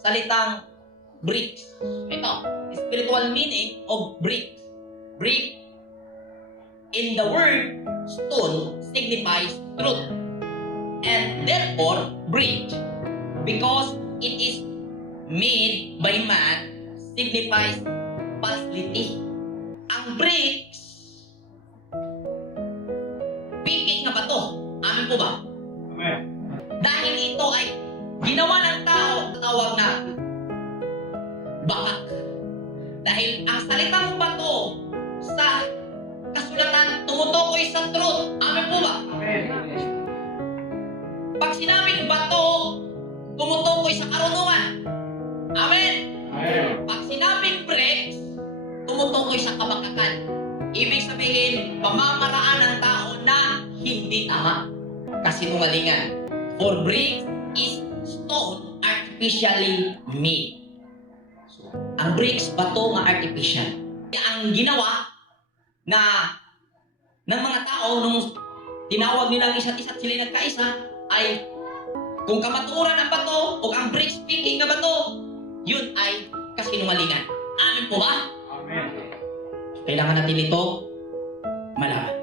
salitang bricks. Ito, spiritual meaning of brick. Brick, in the word stone, signifies truth. And therefore, brick, because it is made by man, signifies falsity. Ang bricks, pikit na bato. Amin po ba? Amen. Dahil ito ay ginawa ng tao, tawag na bakak. Dahil ang salitang bato sa kasulatan tumutukoy sa truth. Amen po ba? Amen. Pag sinabing bato, tumutukoy sa karunungan. Amen. Amen. Pag sinabing bricks, tumutukoy sa kabakakan. Ibig sabihin, pamamaraan ng tao na hindi tama. Kasinungalingan. For bricks is stone artificially made. So, ang bricks, bato nga artificial. Ang ginawa na ng mga tao nung tinawag nilang isa't-isa't sila nagkaisa ay kung kamaturan ang bato o ang bricks speaking na bato, yun ay kasinungalingan. Amin po ba? Amen. Kailangan natin ito malaman.